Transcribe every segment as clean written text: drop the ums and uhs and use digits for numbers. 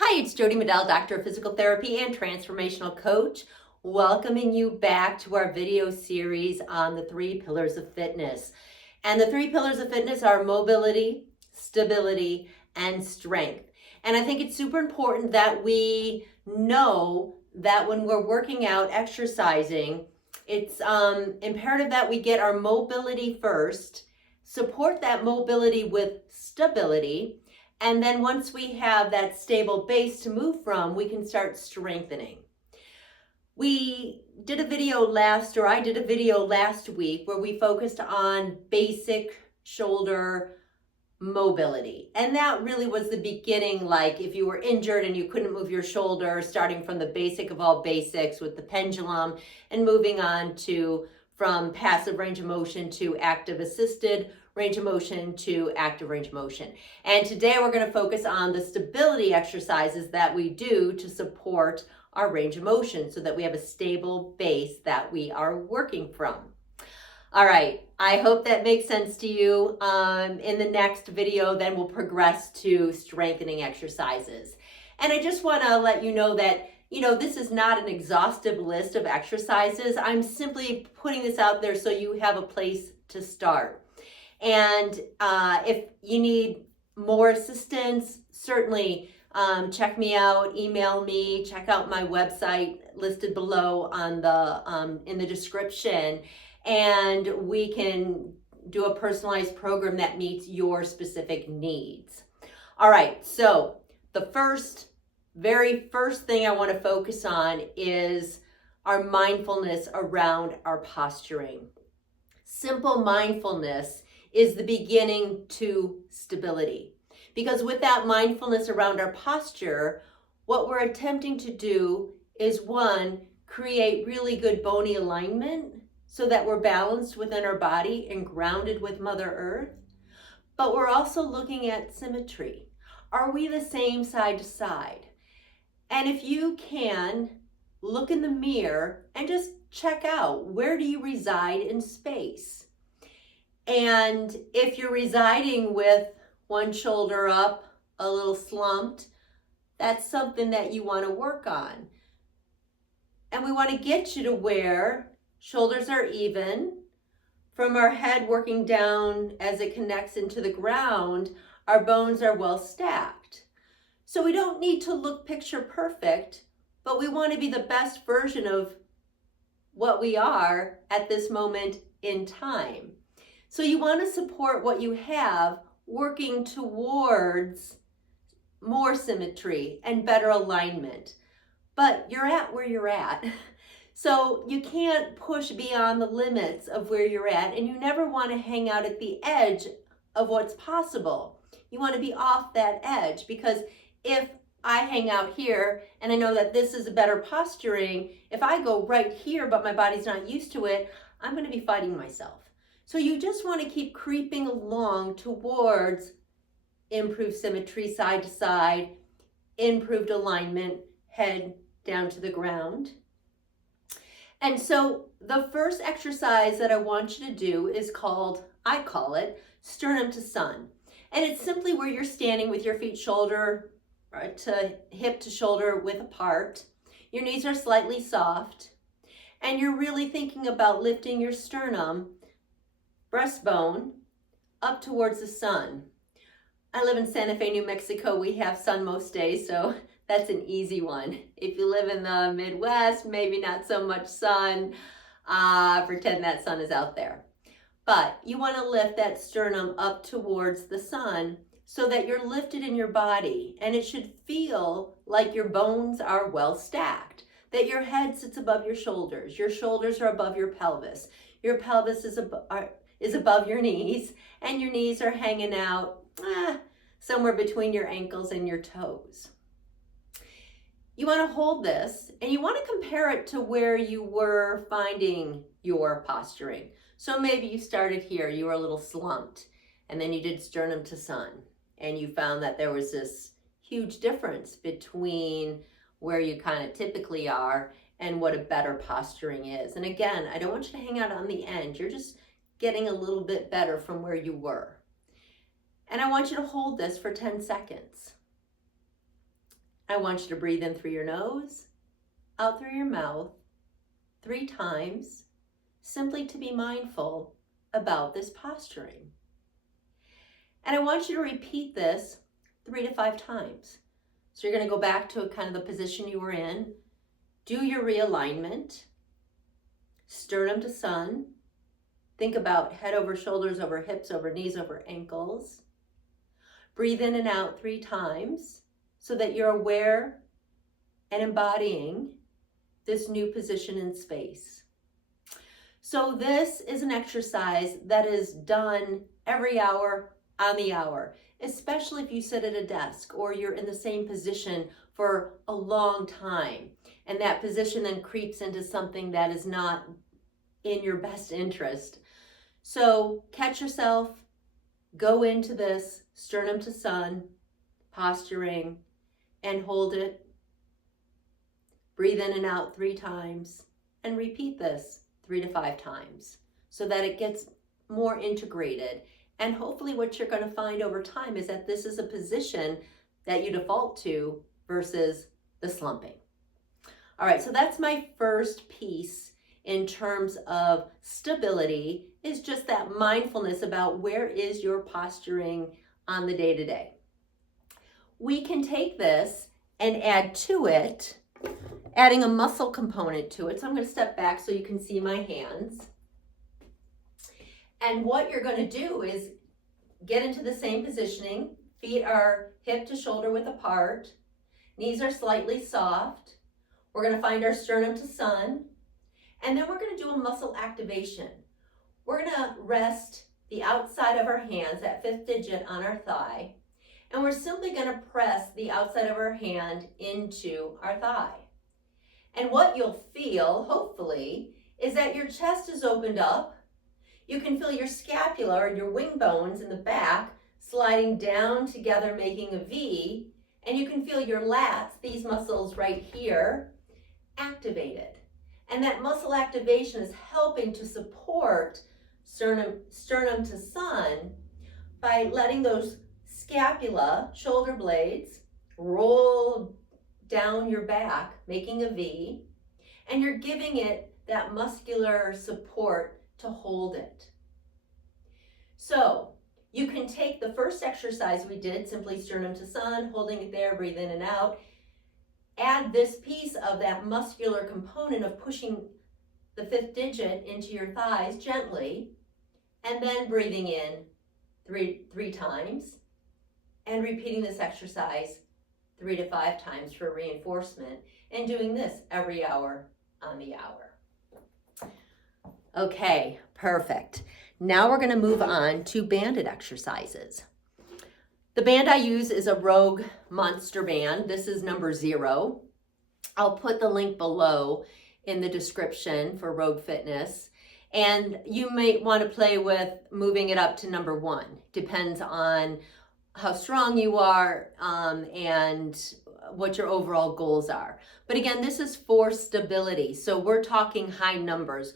Hi, it's Jodi Medell, Doctor of Physical Therapy and Transformational Coach, welcoming you back to our video series on the 3 pillars of fitness. And the 3 pillars of fitness are mobility, stability, and strength. And I think it's super important that we know that when we're working out, exercising, it's imperative that we get our mobility first, support that mobility with stability, and then once we have that stable base to move from, we can start strengthening. I did a video last week where we focused on basic shoulder mobility. And that really was the beginning, like if you were injured and you couldn't move your shoulder, starting from the basic of all basics with the pendulum and moving on to from passive range of motion to active assisted range of motion to active range of motion. And today we're going to focus on the stability exercises that we do to support our range of motion so that we have a stable base that we are working from. All right, I hope that makes sense to you. In the next video, then we'll progress to strengthening exercises. And I just want to let you know that this is not an exhaustive list of exercises. I'm simply putting this out there so you have a place to start. And if you need more assistance, certainly check me out, email me, check out my website listed below on the in the description, and we can do a personalized program that meets your specific needs. All right, so the very first thing I want to focus on is our mindfulness around our posturing. Simple mindfulness is the beginning to stability. Because with that mindfulness around our posture, what we're attempting to do is, one, create really good bony alignment so that we're balanced within our body and grounded with Mother Earth. But we're also looking at symmetry. Are we the same side to side? And if you can, look in the mirror and just check out, where do you reside in space? And if you're residing with one shoulder up, a little slumped, that's something that you want to work on. And we want to get you to where shoulders are even, from our head working down as it connects into the ground, our bones are well stacked. So we don't need to look picture perfect, but we want to be the best version of what we are at this moment in time. So you want to support what you have, working towards more symmetry and better alignment. But you're at where you're at. So you can't push beyond the limits of where you're at, and you never want to hang out at the edge of what's possible. You want to be off that edge, because if I hang out here and I know that this is a better posturing, if I go right here but my body's not used to it, I'm going to be fighting myself. So you just want to keep creeping along towards improved symmetry side to side, improved alignment, head down to the ground. And so the first exercise that I want you to do is I call it sternum to sun. And it's simply where you're standing with your feet shoulder to hip to shoulder width apart. Your knees are slightly soft, and you're really thinking about lifting your sternum, breastbone, up towards the sun. I live in Santa Fe, New Mexico. We have sun most days, so that's an easy one. If you live in the Midwest, maybe not so much sun. Pretend that sun is out there. But you want to lift that sternum up towards the sun so that you're lifted in your body, and it should feel like your bones are well stacked, that your head sits above your shoulders are above your pelvis is above your knees, and your knees are hanging out somewhere between your ankles and your toes. You want to hold this, and you want to compare it to where you were finding your posturing. So maybe you started here, you were a little slumped, and then you did sternum to sun, and you found that there was this huge difference between where you kind of typically are and what a better posturing is. And again, I don't want you to hang out on the end. You're just getting a little bit better from where you were. And I want you to hold this for 10 seconds. I want you to breathe in through your nose, out through your mouth, 3 times, simply to be mindful about this posturing. And I want you to repeat this 3 to 5 times. So you're going to go back to kind of the position you were in, do your realignment, sternum to sun, think about head over shoulders, over hips, over knees, over ankles. Breathe in and out 3 times so that you're aware and embodying this new position in space. So this is an exercise that is done every hour on the hour, especially if you sit at a desk or you're in the same position for a long time, and that position then creeps into something that is not in your best interest. So catch yourself, go into this sternum to sun, posturing, and hold it. Breathe in and out 3 times, and repeat this 3 to 5 times so that it gets more integrated. And hopefully what you're going to find over time is that this is a position that you default to versus the slumping. All right, so that's my first piece in terms of stability, is just that mindfulness about where is your posturing on the day-to-day. We can take this and add to it, adding a muscle component to it. So I'm going to step back so you can see my hands. And what you're going to do is get into the same positioning. Feet are hip to shoulder width apart. Knees are slightly soft. We're going to find our sternum to sun. And then we're going to do a muscle activation. We're going to rest the outside of our hands, that 5th digit, on our thigh. And we're simply going to press the outside of our hand into our thigh. And what you'll feel, hopefully, is that your chest is opened up. You can feel your scapula or your wing bones in the back sliding down together, making a V. And you can feel your lats, these muscles right here, activated. And that muscle activation is helping to support sternum to sun by letting those scapula, shoulder blades, roll down your back, making a V, and you're giving it that muscular support to hold it. So you can take the first exercise we did, simply sternum to sun, holding it there, breathe in and out. Add this piece of that muscular component of pushing the 5th digit into your thighs gently, and then breathing in three times, and repeating this exercise 3 to 5 times for reinforcement, and doing this every hour on the hour. Okay, perfect. Now we're going to move on to banded exercises. The band I use is a Rogue Monster band. This is number 0. I'll put the link below in the description for Rogue Fitness. And you may want to play with moving it up to number 1. Depends on how strong you are and what your overall goals are. But again, this is for stability. So we're talking high numbers.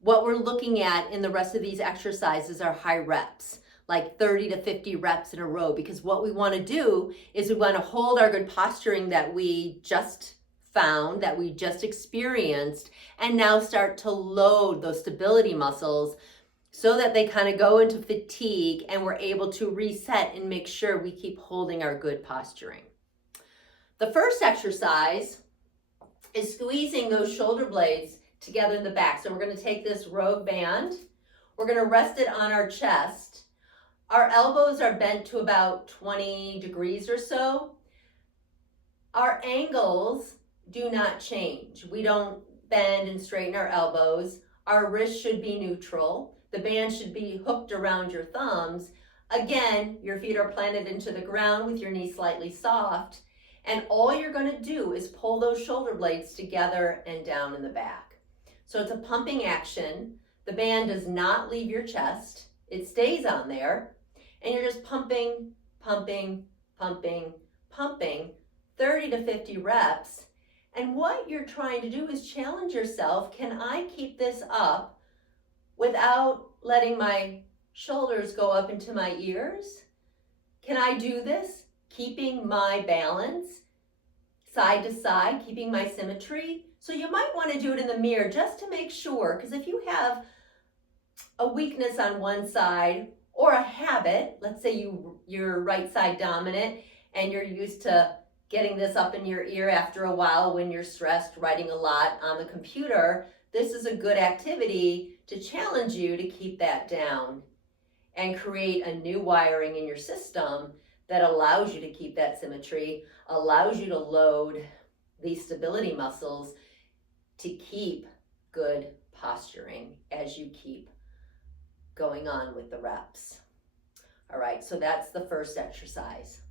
What we're looking at in the rest of these exercises are high reps, like 30 to 50 reps in a row, because what we want to do is we want to hold our good posturing that we just found, that we just experienced, and now start to load those stability muscles so that they kind of go into fatigue and we're able to reset and make sure we keep holding our good posturing. The first exercise is squeezing those shoulder blades together in the back. So we're going to take this Rogue band, we're going to rest it on our chest. Our elbows are bent to about 20 degrees or so. Our angles do not change. We don't bend and straighten our elbows. Our wrists should be neutral. The band should be hooked around your thumbs. Again, your feet are planted into the ground with your knees slightly soft. And all you're going to do is pull those shoulder blades together and down in the back. So it's a pumping action. The band does not leave your chest. It stays on there. And you're just pumping, pumping, pumping, pumping, 30 to 50 reps. And what you're trying to do is challenge yourself. Can I keep this up without letting my shoulders go up into my ears? Can I do this keeping my balance side to side, keeping my symmetry. So you might want to do it in the mirror just to make sure, because if you have a weakness on one side or a habit, let's say you're right side dominant and you're used to getting this up in your ear after a while when you're stressed, writing a lot on the computer, this is a good activity to challenge you to keep that down and create a new wiring in your system that allows you to keep that symmetry, allows you to load these stability muscles to keep good posturing as you keep going on with the reps. All right, so that's the first exercise.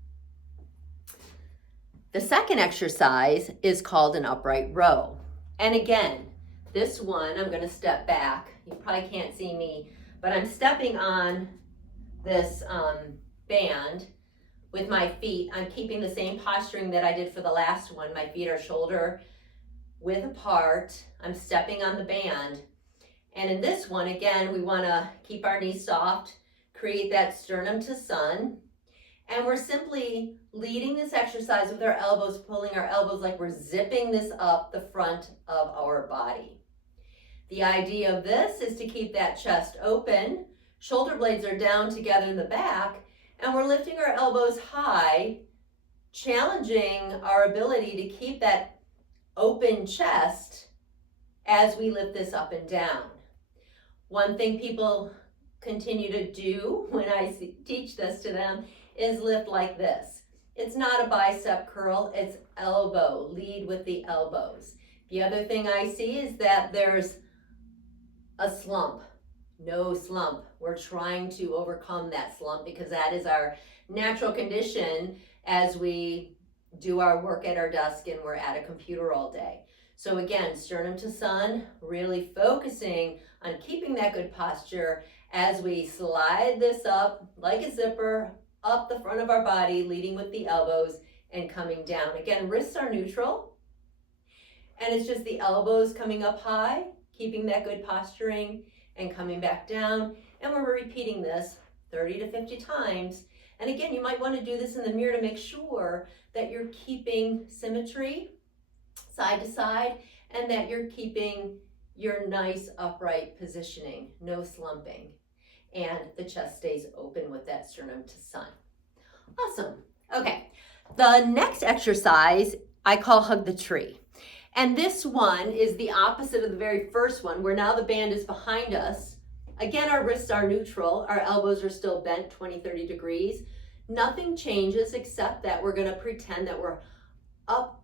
The second exercise is called an upright row. And again, this one, I'm gonna step back. You probably can't see me, but I'm stepping on this band with my feet. I'm keeping the same posturing that I did for the last one. My feet are shoulder width apart. I'm stepping on the band. And in this one, again, we wanna keep our knees soft, create that sternum to sun. And we're simply leading this exercise with our elbows, pulling our elbows like we're zipping this up the front of our body. The idea of this is to keep that chest open, shoulder blades are down together in the back, and we're lifting our elbows high, challenging our ability to keep that open chest as we lift this up and down. One thing people continue to do when I teach this to them is lift like this. It's not a bicep curl, it's elbow, lead with the elbows. The other thing I see is that there's a slump. No slump. We're trying to overcome that slump because that is our natural condition as we do our work at our desk and we're at a computer all day. So again, sternum to sun, really focusing on keeping that good posture as we slide this up like a zipper, up the front of our body, leading with the elbows and coming down. Again, wrists are neutral, and it's just the elbows coming up high, keeping that good posturing, and coming back down. And we're repeating this 30 to 50 times. And again, you might want to do this in the mirror to make sure that you're keeping symmetry side to side and that you're keeping your nice upright positioning, no slumping, and the chest stays open with that sternum to sun. Awesome. Okay, the next exercise I call hug the tree. And this one is the opposite of the very first one, where now the band is behind us. Again, our wrists are neutral, our elbows are still bent 20, 30 degrees. Nothing changes except that we're gonna pretend that we're up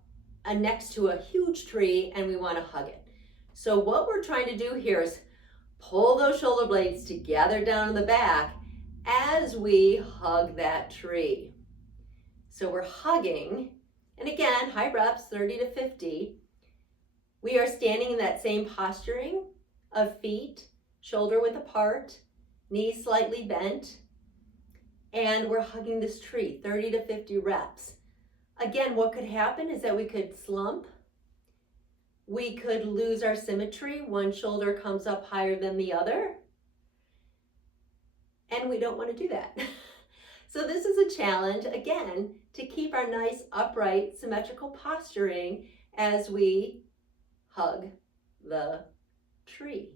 next to a huge tree and we wanna hug it. So what we're trying to do here is pull those shoulder blades together down in the back as we hug that tree. So we're hugging, and again, high reps, 30 to 50. We are standing in that same posturing of feet, shoulder width apart, knees slightly bent, and we're hugging this tree, 30 to 50 reps. Again, what could happen is that we could slump, we could lose our symmetry, one shoulder comes up higher than the other, and we don't want to do that. So this is a challenge, again, to keep our nice upright symmetrical posturing as we hug the tree.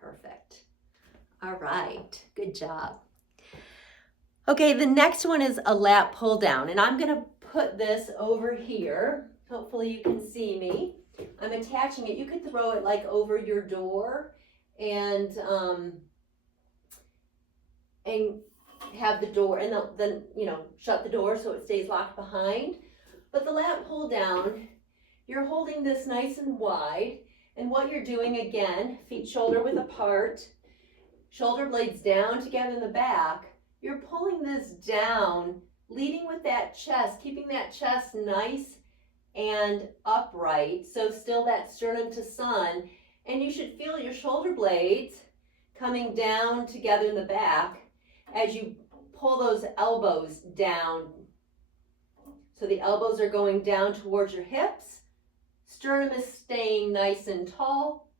Perfect. All right, good job. Okay, the next one is a lat pull down, and I'm gonna put this over here. Hopefully you can see me. I'm attaching it. You could throw it like over your door and have the door, and then shut the door so it stays locked behind. But the lat pull down, you're holding this nice and wide, and what you're doing, again, feet shoulder width apart, shoulder blades down together in the back. You're pulling this down, leading with that chest, keeping that chest nice and upright, so still that sternum to sun, and you should feel your shoulder blades coming down together in the back as you pull those elbows down. So the elbows are going down towards your hips, sternum is staying nice and tall,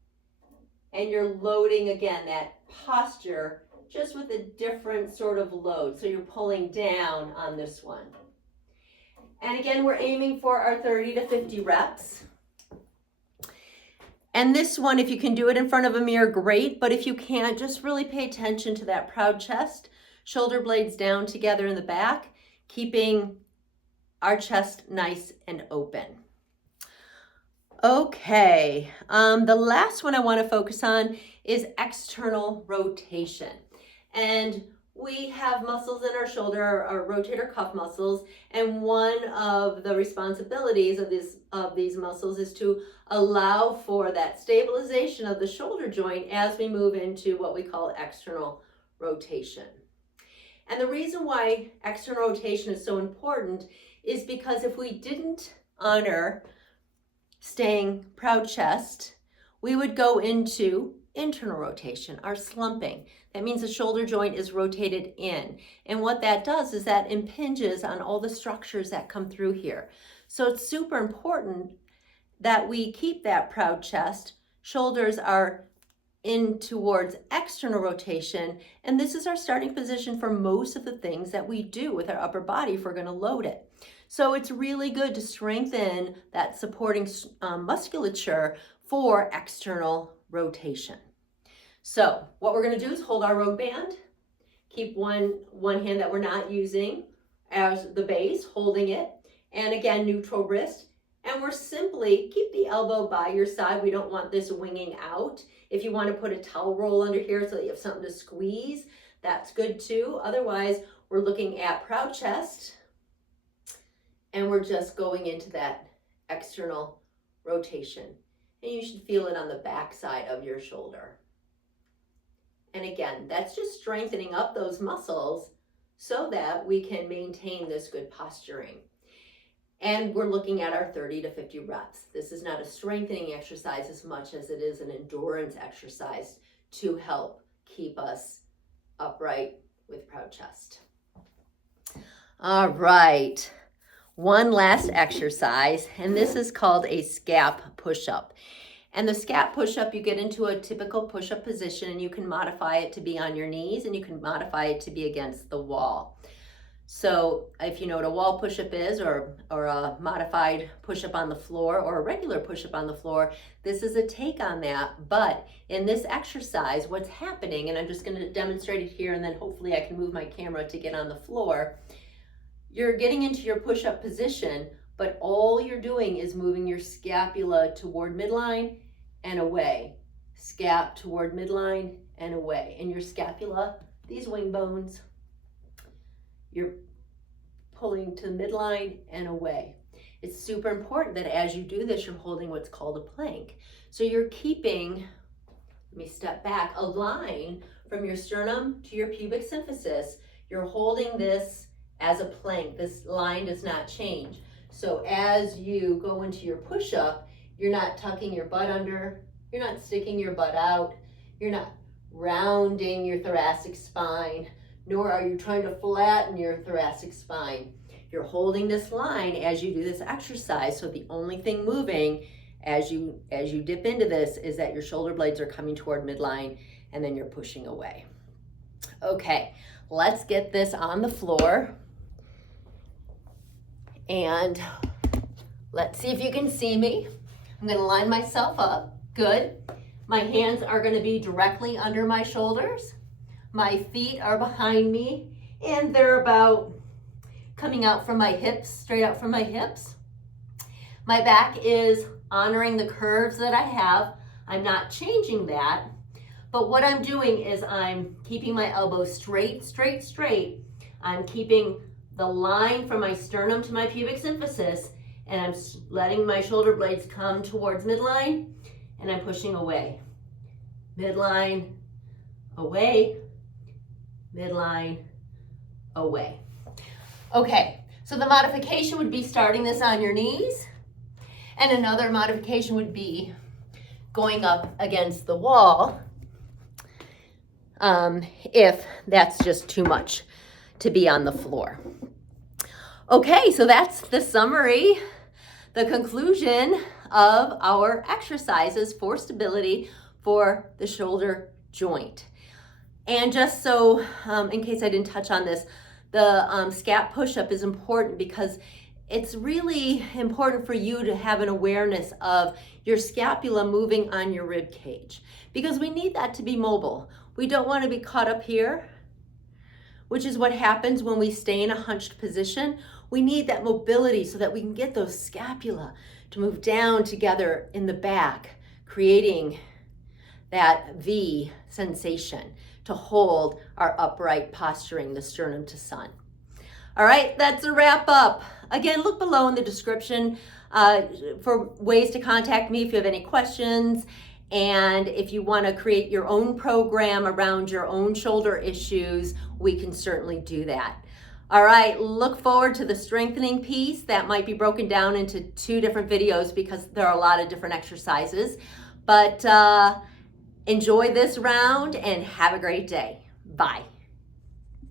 and you're loading again that posture just with a different sort of load. So you're pulling down on this one. And again, we're aiming for our 30 to 50 reps. And this one, if you can do it in front of a mirror, great. But if you can't, just really pay attention to that proud chest, shoulder blades down together in the back, keeping our chest nice and open. Okay, the last one I want to focus on is external rotation. And we have muscles in our shoulder, our rotator cuff muscles, and one of the responsibilities of these muscles is to allow for that stabilization of the shoulder joint as we move into what we call external rotation. And the reason why external rotation is so important is because if we didn't honor staying proud chest, we would go into internal rotation, our slumping. That means the shoulder joint is rotated in. And what that does is that impinges on all the structures that come through here. So it's super important that we keep that proud chest. Shoulders are in towards external rotation. And this is our starting position for most of the things that we do with our upper body if we're going to load it. So it's really good to strengthen that supporting musculature for external rotation. So what we're going to do is hold our rogue band, keep one hand that we're not using as the base, holding it, and again, neutral wrist. And we're simply, keep the elbow by your side. We don't want this winging out. If you want to put a towel roll under here so that you have something to squeeze, that's good too. Otherwise, we're looking at proud chest, and we're just going into that external rotation. And you should feel it on the back side of your shoulder. And again, that's just strengthening up those muscles so that we can maintain this good posturing. And we're looking at our 30 to 50 reps. This is not a strengthening exercise as much as it is an endurance exercise to help keep us upright with proud chest. All right. One last exercise, and this is called a scap push-up. And the scap push-up, you get into a typical push-up position, and you can modify it to be on your knees, and you can modify it to be against the wall. So if you know what a wall push-up is, or a modified push-up on the floor, or a regular push-up on the floor, this is a take on that. But in this exercise, what's happening, and I'm just going to demonstrate it here, and then hopefully I can move my camera to get on the floor. You're getting into your push-up position, but all you're doing is moving your scapula toward midline and away. Scap toward midline and away. And your scapula, these wing bones, you're pulling to midline and away. It's super important that as you do this, you're holding what's called a plank. So you're keeping, let me step back, a line from your sternum to your pubic symphysis. You're holding this as a plank. This line does not change. So as you go into your push-up, you're not tucking your butt under, you're not sticking your butt out, you're not rounding your thoracic spine, nor are you trying to flatten your thoracic spine. You're holding this line as you do this exercise. So the only thing moving as you dip into this is that your shoulder blades are coming toward midline, and then you're pushing away. Okay, let's get this on the floor. And let's see if you can see me. I'm going to line myself up. Good. My hands are going to be directly under my shoulders. My feet are behind me, and they're about coming out from my hips, straight out from my hips. My back is honoring the curves that I have. I'm not changing that. But what I'm doing is I'm keeping my elbows straight, straight, straight. I'm keeping the line from my sternum to my pubic symphysis, and I'm letting my shoulder blades come towards midline, and I'm pushing away. Midline, away, midline, away. Okay, so the modification would be starting this on your knees, and another modification would be going up against the wall if that's just too much to be on the floor. Okay, so that's the summary, the conclusion of our exercises for stability for the shoulder joint. And just so, in case I didn't touch on this, the scap push-up is important because it's really important for you to have an awareness of your scapula moving on your rib cage, because we need that to be mobile. We don't want to be caught up here, which is what happens when we stay in a hunched position. We need that mobility so that we can get those scapula to move down together in the back, creating that V sensation to hold our upright posturing, the sternum to sun. All right, that's a wrap up. Again, look below in the description for ways to contact me if you have any questions. And if you want to create your own program around your own shoulder issues, we can certainly do that. All right, look forward to the strengthening piece. That might be broken down into 2 different videos because there are a lot of different exercises. But enjoy this round and have a great day. Bye.